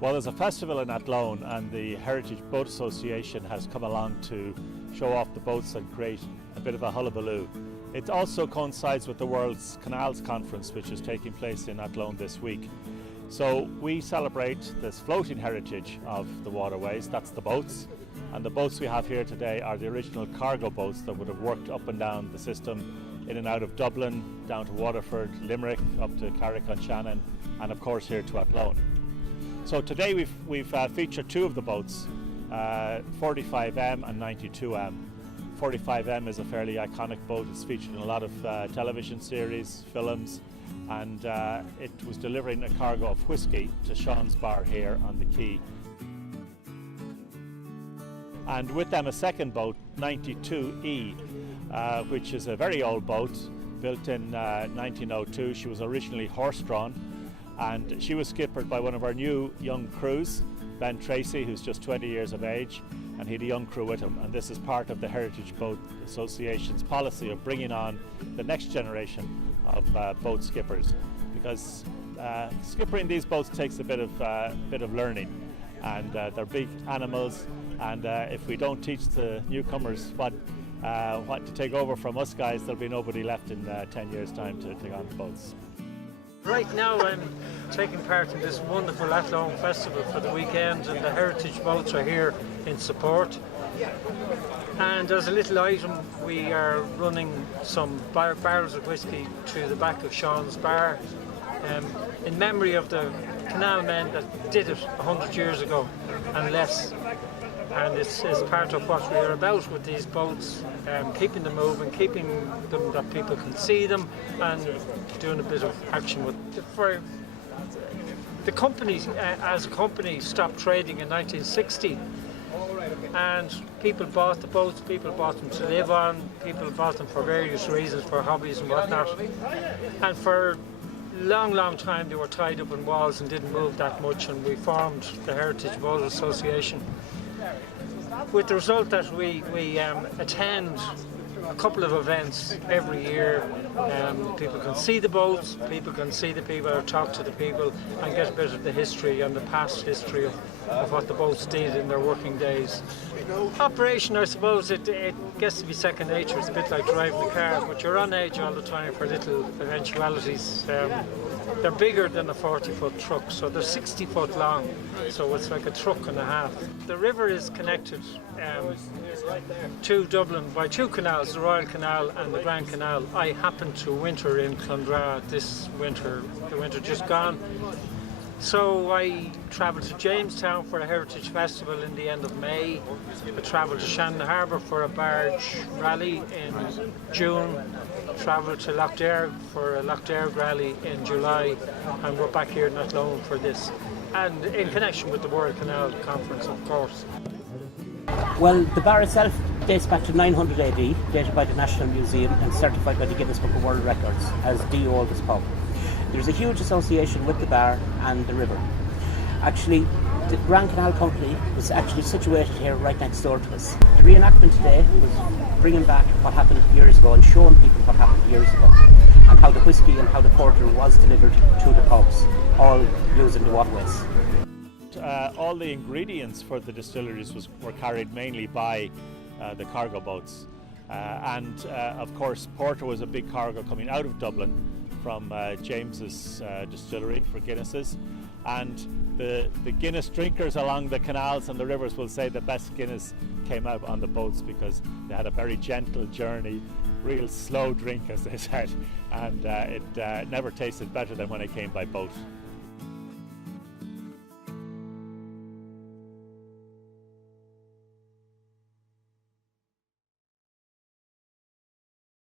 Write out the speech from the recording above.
Well, there's a festival in Athlone and the Heritage Boat Association has come along to show off the boats and create a bit of a hullabaloo. It also coincides with the World's Canals Conference, which is taking place in Athlone this week. So we celebrate this floating heritage of the waterways, that's the boats. And the boats we have here today are the original cargo boats that would have worked up and down the system, in and out of Dublin, down to Waterford, Limerick, up to Shannon, and of course here to Athlone. So today we've featured two of the boats, 45M and 92M. 45M is a fairly iconic boat. It's featured in a lot of television series, films, and it was delivering a cargo of whiskey to Shannon's bar here on the quay. And with them a second boat, 92E, which is a very old boat, built in 1902. She was originally horse-drawn, and she was skippered by one of our new young crews, Ben Tracy, who's just 20 years of age, and he had a young crew with him. And this is part of the Heritage Boat Association's policy of bringing on the next generation of boat skippers, because skippering these boats takes a bit of learning, and they're big animals, and if we don't teach the newcomers what to take over from us guys, there'll be nobody left in 10 years' time to take on the boats. Right now I'm taking part in this wonderful Athlone festival for the weekend, and the heritage boats are here in support. And as a little item, we are running some barrels of whiskey to the back of Shannon's bar in memory of the canal men that did it 100 years ago and less. And it's part of what we are about with these boats, keeping them moving, keeping them that people can see them, and doing a bit of action with them. For the company, as a company, stopped trading in 1960, and people bought the boats, people bought them to live on, people bought them for various reasons, for hobbies and whatnot. And for a long time they were tied up in walls and didn't move that much, and we formed the Heritage Boat Association, with the result that we attend a couple of events every year. People can see the boats, people can see the people, or talk to the people, and get a bit of the history and the past history of what the boats did in their working days. Operation, I suppose, it gets to be second nature. It's a bit like driving a car, but you're on edge all the time for little eventualities. They're bigger than a 40-foot truck, so they're 60 foot long, so it's like a truck and a half. The river is connected to Dublin by two canals, the Royal Canal and the Grand Canal. I happened to winter in Clondra this winter, the winter just gone. So I travelled to Jamestown for a Heritage Festival in the end of May. I travelled to Shannon Harbour for a barge rally in June. Travelled to Loughdare for a Loughdare rally in July, and we're back here in Athlone for this, and in connection with the World Canal Conference, of course. Well, the bar itself dates back to 900 AD, dated by the National Museum and certified by the Guinness Book of World Records as the oldest pub. There's a huge association with the bar and the river. Actually, the Grand Canal Company was actually situated here right next door to us. The reenactment today was bringing back what happened years ago and showing people what happened years ago, and how the whiskey and how the porter was delivered to the pubs, all using the waterways. All the ingredients for the distilleries were carried mainly by the cargo boats, and of course porter was a big cargo coming out of Dublin from James's distillery for Guinnesses, and the Guinness drinkers along the canals and the rivers will say the best Guinness came out on the boats, because they had a very gentle journey, real slow drink as they said, and it never tasted better than when it came by boat.